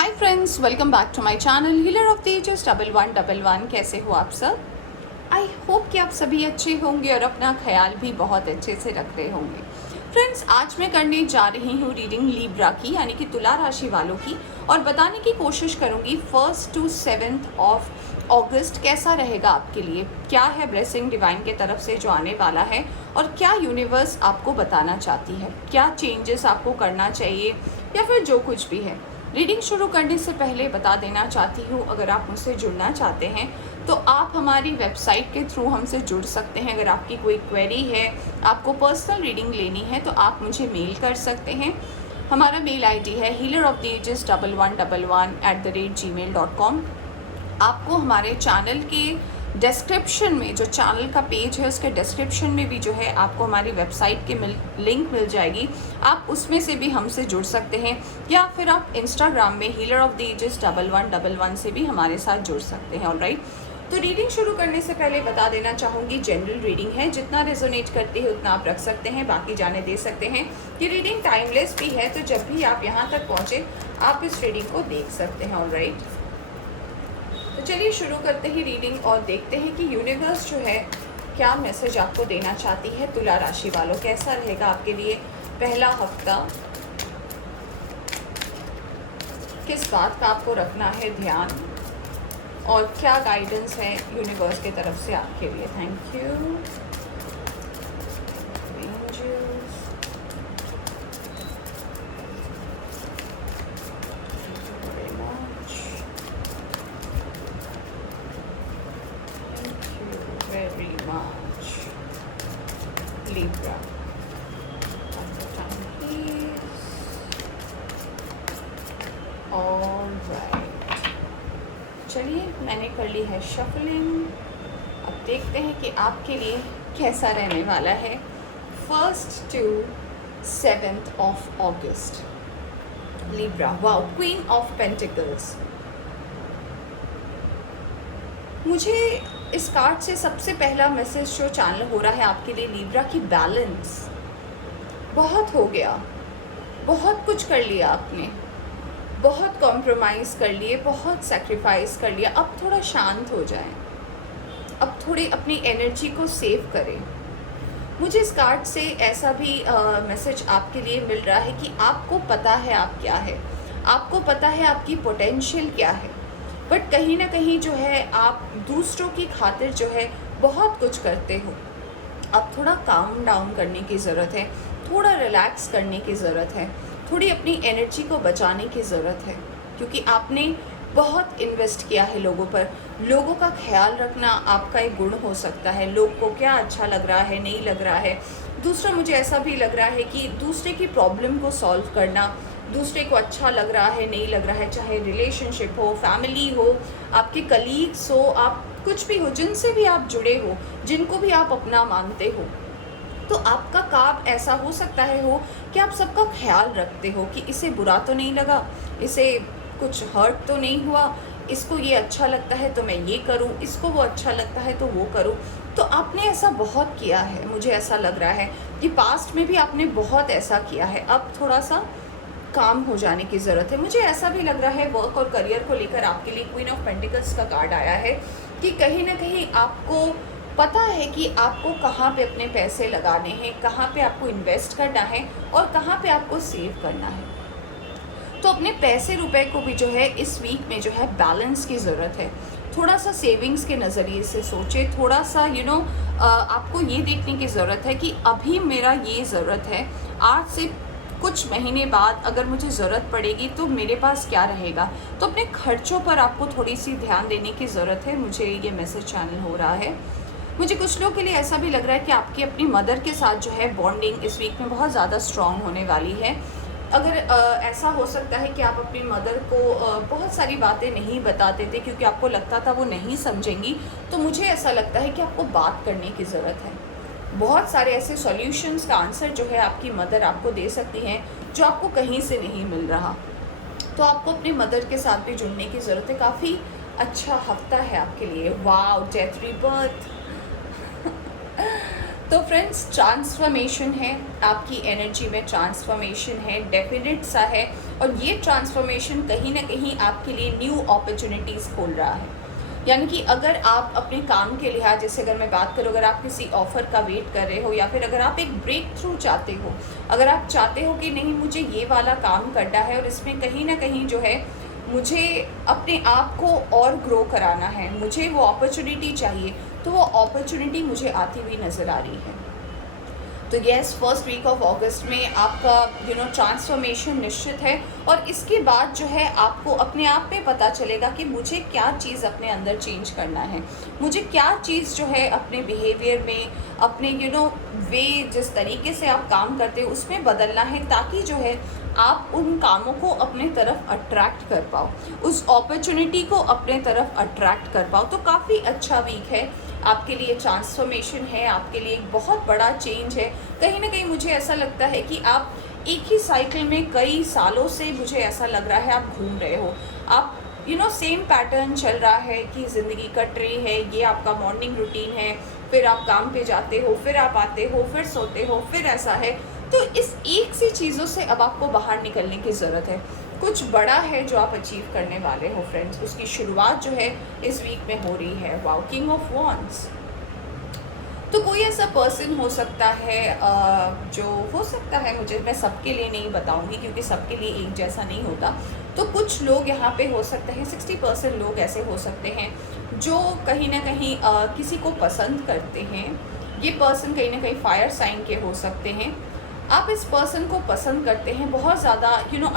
Hi friends, welcome back to my channel healer of the ages 1111। कैसे हो आप सब? आई होप कि आप सभी अच्छे होंगे और अपना ख्याल भी बहुत अच्छे से रख रहे होंगे। फ्रेंड्स, आज मैं करने जा रही हूँ रीडिंग लीब्रा की, यानी कि तुला राशि वालों की, और बताने की कोशिश करूँगी 1 to 7 ऑफ अगस्त कैसा रहेगा आपके लिए, क्या है ब्लेसिंग डिवाइन के तरफ से जो आने वाला है, और क्या यूनिवर्स आपको बताना चाहती है, क्या चेंजेस आपको करना चाहिए या फिर जो कुछ भी है। रीडिंग शुरू करने से पहले बता देना चाहती हूँ, अगर आप मुझसे जुड़ना चाहते हैं तो आप हमारी वेबसाइट के थ्रू हमसे जुड़ सकते हैं। अगर आपकी कोई क्वेरी है, आपको पर्सनल रीडिंग लेनी है, तो आप मुझे मेल कर सकते हैं। हमारा मेल आईडी है healeroftheages1111@gmail.com। आपको हमारे चैनल के डिस्क्रिप्शन में, जो चैनल का पेज है उसके डिस्क्रिप्शन में भी जो है आपको हमारी वेबसाइट के लिंक मिल जाएगी। आप उसमें से भी हमसे जुड़ सकते हैं, या फिर आप इंस्टाग्राम में हीलर ऑफ द एजेस 1111 से भी हमारे साथ जुड़ सकते हैं। ऑलराइट, तो रीडिंग शुरू करने से पहले बता देना चाहूँगी, जनरल रीडिंग है, जितना रेजोनेट करती है उतना आप रख सकते हैं, बाकी जाने दे सकते हैं। ये रीडिंग टाइमलेस भी है, तो जब भी आप यहाँ तक पहुँचे आप इस रीडिंग को देख सकते हैं। ऑलराइट, तो चलिए शुरू करते ही रीडिंग और देखते हैं कि यूनिवर्स जो है क्या मैसेज आपको देना चाहती है। तुला राशि वालों, कैसा रहेगा आपके लिए पहला हफ्ता, किस बात का आपको रखना है ध्यान, और क्या गाइडेंस है यूनिवर्स की तरफ से आपके लिए। Thank you angels. Very much. Libra. Alright. चलिए, मैंने कर ली है शफलिंग। अब देखते हैं कि आपके लिए कैसा रहने वाला है 1 to 7 of August. Libra, wow, queen of pentacles. मुझे इस कार्ड से सबसे पहला मैसेज जो चैनल हो रहा है आपके लिए लिब्रा की, बैलेंस। बहुत हो गया, बहुत कुछ कर लिया आपने, बहुत कॉम्प्रोमाइज़ कर लिए, बहुत सेक्रीफाइस कर लिया। अब थोड़ा शांत हो जाएं, अब थोड़ी अपनी एनर्जी को सेव करें। मुझे इस कार्ड से ऐसा भी मैसेज आपके लिए मिल रहा है कि आपको पता है आप क्या है, आपको पता है आपकी पोटेंशियल क्या है, बट कहीं ना कहीं जो है आप दूसरों की खातिर जो है बहुत कुछ करते हो। अब थोड़ा काम डाउन करने की ज़रूरत है, थोड़ा रिलैक्स करने की ज़रूरत है, थोड़ी अपनी एनर्जी को बचाने की ज़रूरत है, क्योंकि आपने बहुत इन्वेस्ट किया है लोगों पर। लोगों का ख्याल रखना आपका एक गुण हो सकता है। लोग को क्या अच्छा लग रहा है, नहीं लग रहा है। दूसरा, मुझे ऐसा भी लग रहा है कि दूसरे की प्रॉब्लम को सॉल्व करना, दूसरे को अच्छा लग रहा है, नहीं लग रहा है, चाहे रिलेशनशिप हो, फैमिली हो, आपके कलीग्स हो, आप कुछ भी हो, जिनसे भी आप जुड़े हो, जिनको भी आप अपना मानते हो, तो आपका काम ऐसा हो सकता है हो कि आप सबका ख्याल रखते हो कि इसे बुरा तो नहीं लगा, इसे कुछ हर्ट तो नहीं हुआ, इसको ये अच्छा लगता है तो मैं ये करूं, इसको वो अच्छा लगता है तो वो करूं। तो आपने ऐसा बहुत किया है, मुझे ऐसा लग रहा है कि पास्ट में भी आपने बहुत ऐसा किया है। अब थोड़ा सा काम हो जाने की ज़रूरत है। मुझे ऐसा भी लग रहा है वर्क और करियर को लेकर आपके लिए क्वीन ऑफ पेंटिकल्स का कार्ड आया है कि कहीं ना कहीं आपको पता है कि आपको कहाँ पे अपने पैसे लगाने हैं, कहाँ पे आपको इन्वेस्ट करना है और कहाँ पे आपको सेव करना है। तो अपने पैसे रुपए को भी जो है इस वीक में जो है बैलेंस की ज़रूरत है। थोड़ा सा सेविंग्स के नज़रिए से सोचे, थोड़ा सा आपको ये देखने की ज़रूरत है कि अभी मेरा ये ज़रूरत है, आज से कुछ महीने बाद अगर मुझे ज़रूरत पड़ेगी तो मेरे पास क्या रहेगा। तो अपने खर्चों पर आपको थोड़ी सी ध्यान देने की ज़रूरत है। मुझे ये मैसेज चैनल हो रहा है। मुझे कुछ लोगों के लिए ऐसा भी लग रहा है कि आपकी अपनी मदर के साथ जो है बॉन्डिंग इस वीक में बहुत ज़्यादा स्ट्रॉन्ग होने वाली है। अगर ऐसा हो सकता है कि आप अपनी मदर को बहुत सारी बातें नहीं बताते थे क्योंकि आपको लगता था वो नहीं समझेंगी, तो मुझे ऐसा लगता है कि आपको बात करने की ज़रूरत है। बहुत सारे ऐसे सॉल्यूशंस का आंसर जो है आपकी मदर आपको दे सकती हैं जो आपको कहीं से नहीं मिल रहा। तो आपको अपनी मदर के साथ भी जुड़ने की ज़रूरत है। काफ़ी अच्छा हफ्ता है आपके लिए। Wow, death rebirth. तो फ्रेंड्स, ट्रांसफॉर्मेशन है, आपकी एनर्जी में ट्रांसफॉर्मेशन है, डेफिनेट सा है। और ये ट्रांसफॉर्मेशन कहीं ना कहीं आपके लिए न्यू अपॉर्चुनिटीज़ खोल रहा है। यानी कि अगर आप अपने काम के लिहाज, जैसे अगर मैं बात करूँ, अगर आप किसी ऑफ़र का वेट कर रहे हो, या फिर अगर आप एक ब्रेक थ्रू चाहते हो, अगर आप चाहते हो कि नहीं मुझे ये वाला काम करना है और इसमें कहीं ना कहीं जो है मुझे अपने आप को और ग्रो कराना है, मुझे वो अपॉर्चुनिटी चाहिए, तो वो अपॉर्चुनिटी मुझे आती हुई नज़र आ रही है। तो yes, first week of August में आपका ट्रांसफॉर्मेशन निश्चित है। और इसके बाद जो है आपको अपने आप में पता चलेगा कि मुझे क्या चीज़ अपने अंदर चेंज करना है, मुझे क्या चीज़ जो है अपने बिहेवियर में, अपने वे जिस तरीके से आप काम करते हो उसमें बदलना है, ताकि जो है आप उन कामों को अपने तरफ अट्रैक्ट कर पाओ, उस अपॉर्चुनिटी को अपने तरफ अट्रैक्ट कर पाओ। तो काफ़ी अच्छा वीक है आपके लिए, ट्रांसफॉर्मेशन है आपके लिए, एक बहुत बड़ा चेंज है। कहीं ना कहीं मुझे ऐसा लगता है कि आप एक ही साइकिल में कई सालों से, मुझे ऐसा लग रहा है, आप घूम रहे हो। आप सेम पैटर्न चल रहा है कि ज़िंदगी कट रही है, ये आपका मॉर्निंग रूटीन है, फिर आप काम पे जाते हो, फिर आप आते हो, फिर सोते हो, फिर ऐसा है। तो इस एक सी चीज़ों से अब आपको बाहर निकलने की ज़रूरत है। कुछ बड़ा है जो आप अचीव करने वाले हो फ्रेंड्स, उसकी शुरुआत जो है इस वीक में हो रही है। Wow, king of wands. तो कोई ऐसा पर्सन हो सकता है जो हो सकता है, मुझे, मैं सबके लिए नहीं बताऊंगी क्योंकि सबके लिए एक जैसा नहीं होता। तो कुछ लोग यहाँ पे हो सकते हैं, 60% लोग ऐसे हो सकते हैं जो कहीं ना कहीं किसी को पसंद करते हैं। ये पर्सन कहीं ना कहीं फायर साइन के हो सकते हैं। आप इस पर्सन को पसंद करते हैं, बहुत ज़्यादा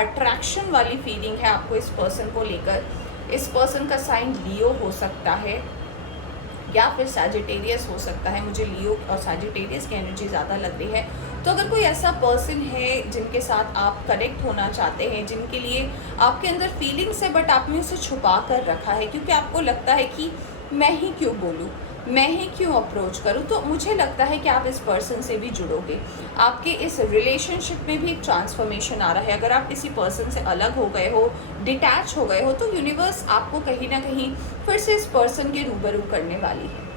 अट्रैक्शन वाली फीलिंग है आपको इस पर्सन को लेकर। इस पर्सन का साइन लियो हो सकता है या फिर सैजिटेरियस हो सकता है। मुझे लियो और सैजिटेरियस की एनर्जी ज़्यादा लग रही है। तो अगर कोई ऐसा पर्सन है जिनके साथ आप कनेक्ट होना चाहते हैं, जिनके लिए आपके अंदर फीलिंग्स है बट आपने उसे छुपा कर रखा है क्योंकि आपको लगता है कि मैं ही क्यों बोलूँ, मैं ही क्यों अप्रोच करूँ, तो मुझे लगता है कि आप इस पर्सन से भी जुड़ोगे। आपके इस रिलेशनशिप में भी एक ट्रांसफॉर्मेशन आ रहा है। अगर आप किसी पर्सन से अलग हो गए हो, डिटैच हो गए हो, तो यूनिवर्स आपको कहीं ना कहीं फिर से इस पर्सन के रूबरू करने वाली है।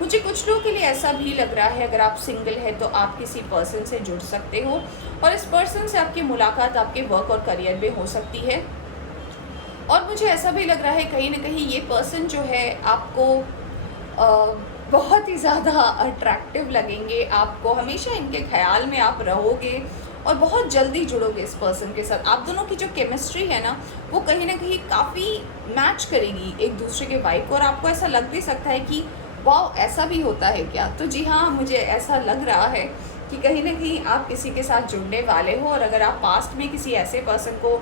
मुझे कुछ लोगों के लिए ऐसा भी लग रहा है, अगर आप सिंगल है तो आप किसी पर्सन से जुड़ सकते हो और इस पर्सन से आपकी मुलाकात आपके वर्क और करियर में हो सकती है। और मुझे ऐसा भी लग रहा है कहीं ना कहीं ये पर्सन जो है आपको बहुत ही ज़्यादा अट्रैक्टिव लगेंगे, आपको हमेशा इनके ख्याल में आप रहोगे और बहुत जल्दी जुड़ोगे इस पर्सन के साथ। आप दोनों की जो केमिस्ट्री है ना, वो कहीं ना कहीं काफ़ी मैच करेगी एक दूसरे के वाइब को, और आपको ऐसा लग भी सकता है कि वाह, ऐसा भी होता है क्या। तो जी हाँ, मुझे ऐसा लग रहा है कि कहीं ना कहीं आप किसी के साथ जुड़ने वाले हो। और अगर आप पास्ट में किसी ऐसे पर्सन को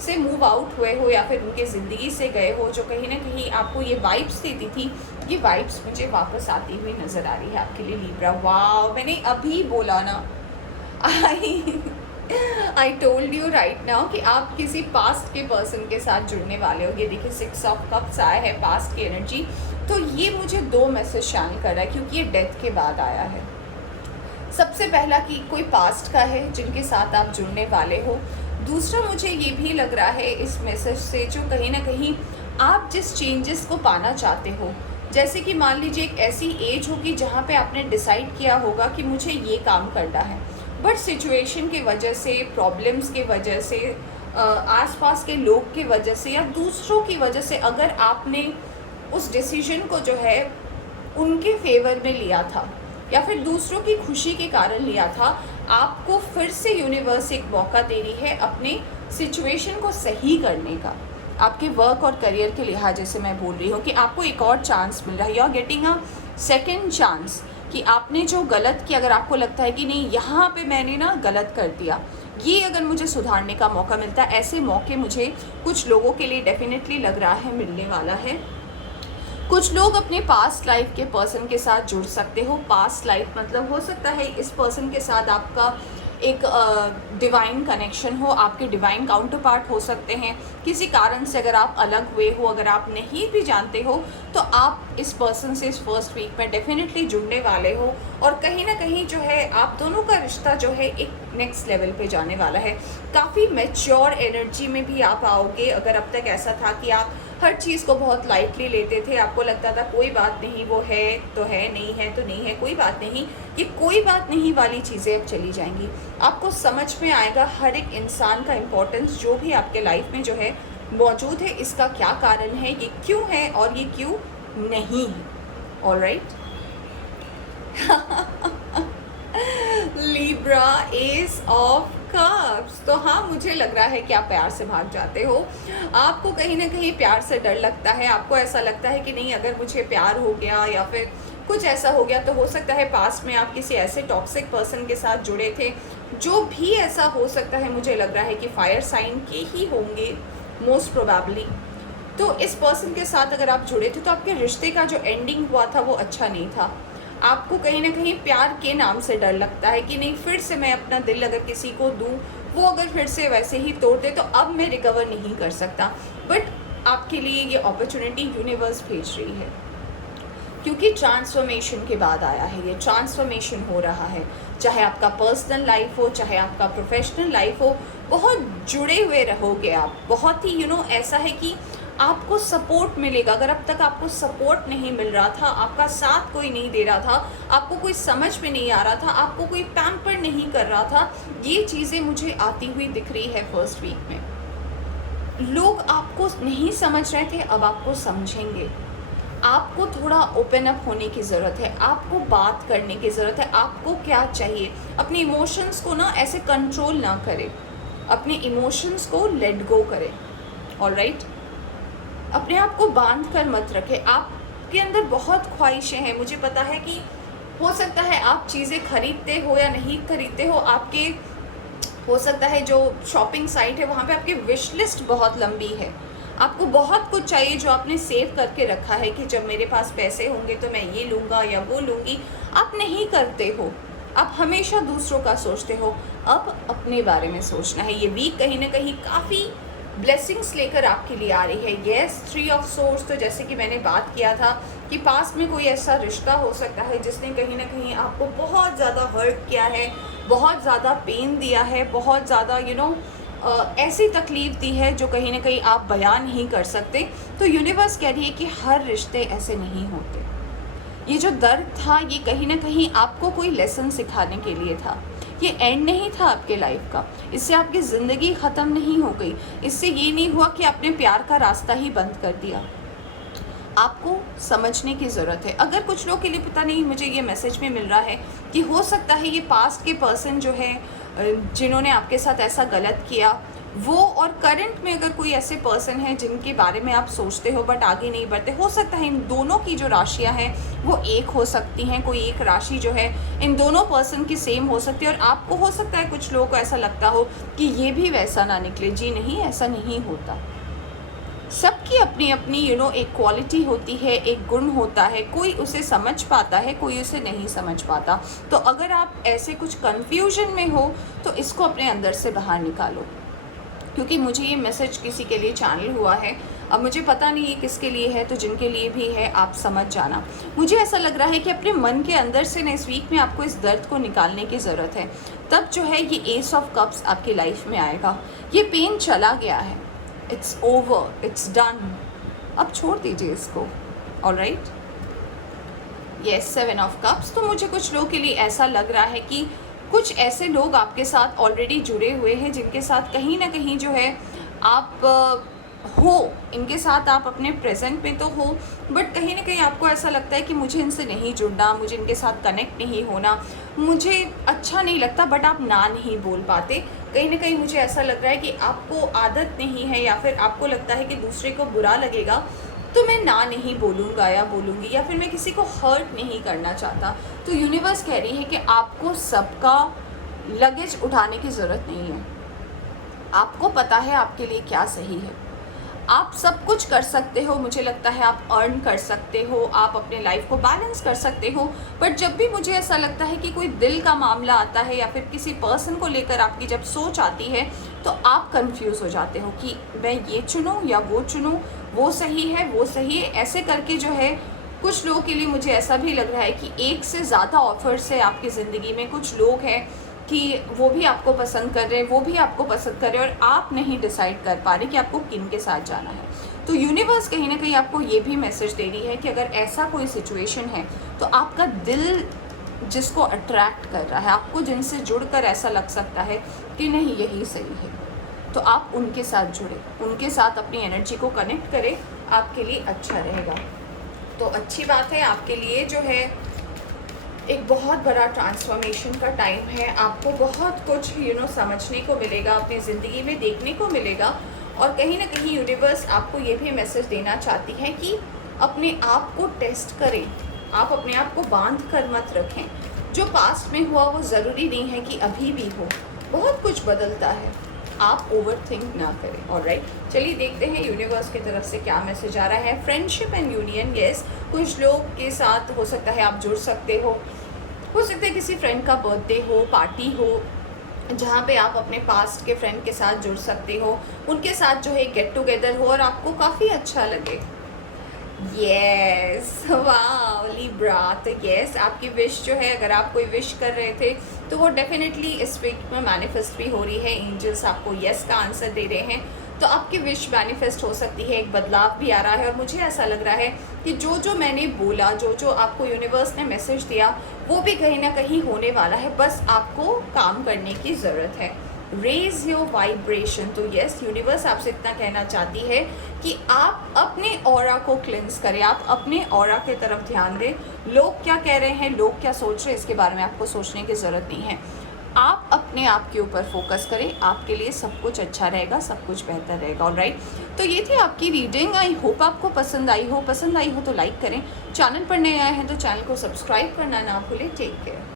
से मूव आउट हुए हो या फिर उनके ज़िंदगी से गए हो जो कहीं ना कहीं आपको ये वाइब्स देती थी, ये वाइब्स मुझे वापस आती हुई नज़र आ रही है आपके लिए लिब्रा। वाह, मैंने अभी बोला ना, I told you right now कि आप किसी पास्ट के पर्सन के साथ जुड़ने वाले हो। ये देखिए 6 ऑफ कप्स आया है, पास्ट की एनर्जी। तो ये मुझे 2 मैसेज शामिल कर रहा है क्योंकि ये डेथ के बाद आया है। सबसे पहला कि कोई पास्ट का है जिनके साथ आप जुड़ने वाले हो। दूसरा, मुझे ये भी लग रहा है इस मैसेज से, जो कहीं ना कहीं आप जिस चेंजेस को पाना चाहते हो, जैसे कि मान लीजिए एक ऐसी एज होगी जहाँ पे आपने डिसाइड किया होगा कि मुझे ये काम करना है, बट सिचुएशन की वजह से, प्रॉब्लम्स की वजह से, आसपास के लोग की वजह से या दूसरों की वजह से, अगर आपने उस डिसीजन को जो है उनके फेवर में लिया था या फिर दूसरों की खुशी के कारण लिया था, आपको फिर से यूनिवर्स एक मौका दे रही है अपने सिचुएशन को सही करने का। आपके वर्क और करियर के लिहाज से मैं बोल रही हूँ कि आपको एक और चांस मिल रहा है, you are getting a second chance, कि आपने जो गलत किया, अगर आपको लगता है कि नहीं यहाँ पे मैंने ना गलत कर दिया, ये अगर मुझे सुधारने का मौका मिलता है, ऐसे मौके मुझे कुछ लोगों के लिए डेफिनेटली लग रहा है मिलने वाला है। कुछ लोग अपने पास्ट लाइफ के पर्सन के साथ जुड़ सकते हो। पास्ट लाइफ मतलब हो सकता है इस पर्सन के साथ आपका एक डिवाइन कनेक्शन हो, आपके डिवाइन काउंटर पार्ट हो सकते हैं। किसी कारण से अगर आप अलग हुए हो, अगर आप नहीं भी जानते हो, तो आप आप इस पर्सन से इस फर्स्ट वीक में डेफिनेटली जुड़ने वाले हो, और कहीं ना कहीं जो है आप दोनों का रिश्ता जो है एक नेक्स्ट लेवल पे जाने वाला है। काफ़ी मैच्योर एनर्जी में भी आप आओगे। अगर अब तक ऐसा था कि आप हर चीज़ को बहुत लाइटली लेते थे, आपको लगता था कोई बात नहीं, वो है तो है, नहीं है तो नहीं है, कोई बात नहीं, ये कोई बात नहीं वाली चीज़ें अब चली जाएंगी। आपको समझ में आएगा हर एक इंसान का इम्पोर्टेंस जो भी आपके लाइफ में जो है मौजूद है, इसका क्या कारण है, ये क्यों है और ये क्यों नहीं है। Alright. Libra, S of cups. तो हाँ, मुझे लग रहा है कि आप प्यार से भाग जाते हो। आपको कहीं ना कहीं प्यार से डर लगता है। आपको ऐसा लगता है कि नहीं, अगर मुझे प्यार हो गया या फिर कुछ ऐसा हो गया तो हो सकता है पास्ट में आप किसी ऐसे टॉक्सिक पर्सन के साथ जुड़े थे। जो भी ऐसा हो सकता है, मुझे लग रहा है कि फायर साइन के ही होंगे मोस्ट प्रोबेबली। तो इस पर्सन के साथ अगर आप जुड़े थे तो आपके रिश्ते का जो एंडिंग हुआ था वो अच्छा नहीं था। आपको कहीं ना कहीं प्यार के नाम से डर लगता है कि नहीं, फिर से मैं अपना दिल अगर किसी को दूं, वो अगर फिर से वैसे ही तोड़ दे तो अब मैं रिकवर नहीं कर सकता। बट आपके लिए ये अपॉर्चुनिटी यूनिवर्स भेज रही है, क्योंकि ट्रांसफॉर्मेशन के बाद आया है, ये ट्रांसफॉर्मेशन हो रहा है। चाहे आपका पर्सनल लाइफ हो, चाहे आपका प्रोफेशनल लाइफ हो, बहुत जुड़े हुए रहोगे आप। बहुत ही ऐसा है कि आपको सपोर्ट मिलेगा। अगर अब तक आपको सपोर्ट नहीं मिल रहा था, आपका साथ कोई नहीं दे रहा था, आपको कोई समझ में नहीं आ रहा था, आपको कोई पैम्पर नहीं कर रहा था, ये चीज़ें मुझे आती हुई दिख रही है फर्स्ट वीक में। लोग आपको नहीं समझ रहे थे, अब आपको समझेंगे। आपको थोड़ा ओपन अप होने की ज़रूरत है, आपको बात करने की ज़रूरत है। आपको क्या चाहिए, अपने इमोशंस को ना ऐसे कंट्रोल ना करें, अपने इमोशंस को लेट गो करें। ऑलराइट। अपने आप को बांध कर मत रखें। आपके अंदर बहुत ख्वाहिशें हैं। मुझे पता है कि हो सकता है आप चीज़ें खरीदते हो या नहीं खरीदते हो, आपके हो सकता है जो शॉपिंग साइट है वहाँ पे आपकी विश लिस्ट बहुत लंबी है। आपको बहुत कुछ चाहिए जो आपने सेव करके रखा है कि जब मेरे पास पैसे होंगे तो मैं ये लूँगा या वो लूँगी। आप नहीं करते हो, आप हमेशा दूसरों का सोचते हो। अब अपने बारे में सोचना है। ये वीक कहीं ना कहीं काफ़ी ब्लेसिंग्स लेकर आपके लिए आ रही है। Yes, 3 of source. तो जैसे कि मैंने बात किया था कि पास्ट में कोई ऐसा रिश्ता हो सकता है जिसने कहीं ना कहीं आपको बहुत ज़्यादा हर्ट किया है, बहुत ज़्यादा पेन दिया है, बहुत ज़्यादा ऐसी तकलीफ़ दी है जो कहीं ना कहीं आप बयान नहीं कर सकते। तो यूनिवर्स कह रही है कि हर रिश्ते ऐसे नहीं होते। ये जो दर्द था ये कहीं ना कहीं आपको कोई लेसन सिखाने के लिए था। ये एंड नहीं था आपके लाइफ का। इससे आपकी ज़िंदगी ख़त्म नहीं हो गई। इससे ये नहीं हुआ कि आपने प्यार का रास्ता ही बंद कर दिया। आपको समझने की ज़रूरत है। अगर कुछ लोग के लिए, पता नहीं, मुझे ये मैसेज में मिल रहा है कि हो सकता है ये पास्ट के पर्सन जो है जिन्होंने आपके साथ ऐसा गलत किया, वो और करंट में अगर कोई ऐसे पर्सन है जिनके बारे में आप सोचते हो बट आगे नहीं बढ़ते, हो सकता है इन दोनों की जो राशियां हैं वो एक हो सकती हैं। कोई एक राशि जो है इन दोनों पर्सन की सेम हो सकती है, और आपको हो सकता है कुछ लोगों को ऐसा लगता हो कि ये भी वैसा ना निकले। जी नहीं, ऐसा नहीं होता। सबकी अपनी अपनी एक क्वालिटी होती है, एक गुण होता है। कोई उसे समझ पाता है, कोई उसे नहीं समझ पाता। तो अगर आप ऐसे कुछ कन्फ्यूजन में हो तो इसको अपने अंदर से बाहर निकालो, क्योंकि मुझे ये मैसेज किसी के लिए चैनल हुआ है। अब मुझे पता नहीं ये किसके लिए है, तो जिनके लिए भी है आप समझ जाना। मुझे ऐसा लग रहा है कि अपने मन के अंदर से ना इस वीक में आपको इस दर्द को निकालने की ज़रूरत है। तब जो है ये एस ऑफ कप्स आपकी लाइफ में आएगा। ये पेन चला गया है, इट्स ओवर, इट्स डन। अब छोड़ दीजिए इसको। ऑलराइट। Yes, 7 of cups. तो मुझे कुछ लोगों के लिए ऐसा लग रहा है कि कुछ ऐसे लोग आपके साथ ऑलरेडी जुड़े हुए हैं जिनके साथ कहीं ना कहीं जो है आप हो, इनके साथ आप अपने प्रेजेंट में तो हो, बट कहीं ना कहीं आपको ऐसा लगता है कि मुझे इनसे नहीं जुड़ना, मुझे इनके साथ कनेक्ट नहीं होना, मुझे अच्छा नहीं लगता, बट आप ना नहीं बोल पाते। कहीं ना कहीं मुझे ऐसा लग रहा है कि आपको आदत नहीं है, या फिर आपको लगता है कि दूसरे को बुरा लगेगा तो मैं ना नहीं बोलूँगा या बोलूँगी, या फिर मैं किसी को हर्ट नहीं करना चाहता। तो यूनिवर्स कह रही है कि आपको सबका लगेज उठाने की ज़रूरत नहीं है। आपको पता है आपके लिए क्या सही है। आप सब कुछ कर सकते हो, मुझे लगता है आप अर्न कर सकते हो, आप अपने लाइफ को बैलेंस कर सकते हो। बट जब भी मुझे ऐसा लगता है कि कोई दिल का मामला आता है या फिर किसी पर्सन को लेकर आपकी जब सोच आती है तो आप कंफ्यूज हो जाते हो कि मैं ये चुनूं या वो चुनूं, वो सही है वो सही है, ऐसे करके जो है कुछ लोगों के लिए मुझे ऐसा भी लग रहा है कि एक से ज़्यादा ऑफर्स है आपकी ज़िंदगी में। कुछ लोग हैं कि वो भी आपको पसंद कर रहे हैं, वो भी आपको पसंद कर रहे हैं, और आप नहीं डिसाइड कर पा रहे कि आपको किन के साथ जाना है। तो यूनिवर्स कहीं ना कहीं आपको ये भी मैसेज दे रही है कि अगर ऐसा कोई सिचुएशन है तो आपका दिल जिसको अट्रैक्ट कर रहा है, आपको जिनसे जुड़कर ऐसा लग सकता है कि नहीं यही सही है, तो आप उनके साथ जुड़े, उनके साथ अपनी एनर्जी को कनेक्ट करें, आपके लिए अच्छा रहेगा। तो अच्छी बात है, आपके लिए जो है एक बहुत बड़ा ट्रांसफॉर्मेशन का टाइम है। आपको बहुत कुछ समझने को मिलेगा, अपनी ज़िंदगी में देखने को मिलेगा। और कहीं ना कहीं यूनिवर्स आपको ये भी मैसेज देना चाहती है कि अपने आप को टेस्ट करें, आप अपने आप को बांध कर मत रखें। जो पास्ट में हुआ वो ज़रूरी नहीं है कि अभी भी हो, बहुत कुछ बदलता है, आप ओवर थिंक ना करें। ऑलराइट, चलिए देखते हैं यूनिवर्स की तरफ से क्या मैसेज आ रहा है। फ्रेंडशिप एंड यूनियन, यस, कुछ लोग के साथ हो सकता है आप जुड़ सकते हो सकता है किसी फ्रेंड का बर्थडे हो, पार्टी हो, जहाँ पे आप अपने पास्ट के फ्रेंड के साथ जुड़ सकते हो, उनके साथ जो है गेट टुगेदर हो और आपको काफ़ी अच्छा लगे। यस, वाह लिब्रा, तो यस आपकी विश जो है, अगर आप कोई विश कर रहे थे तो वो डेफिनेटली इस वीक में मैनिफेस्ट भी हो रही है। एंजल्स आपको यस का आंसर दे रहे हैं, तो आपकी विश मैनिफेस्ट हो सकती है, एक बदलाव भी आ रहा है। और मुझे ऐसा लग रहा है कि जो जो मैंने बोला, जो जो आपको यूनिवर्स ने मैसेज दिया, वो भी कहीं ना कहीं होने वाला है, बस आपको काम करने की ज़रूरत है। रेज योर वाइब्रेशन, तो यस यूनिवर्स आपसे इतना कहना चाहती है कि आप अपने ऑरा को क्लिंस करें, आप अपने ऑरा की तरफ ध्यान दें। लोग क्या कह रहे हैं, लोग क्या सोच रहे हैं, इसके बारे में आपको सोचने की ज़रूरत नहीं है। आप अपने आप के ऊपर फोकस करें, आपके लिए सब कुछ अच्छा रहेगा, सब कुछ बेहतर रहेगा। ऑलराइट, तो ये थी आपकी रीडिंग। आई होप आपको पसंद आई हो तो लाइक करें, चैनल पर नए आए हैं तो चैनल को सब्सक्राइब करना ना भूलें। Take care.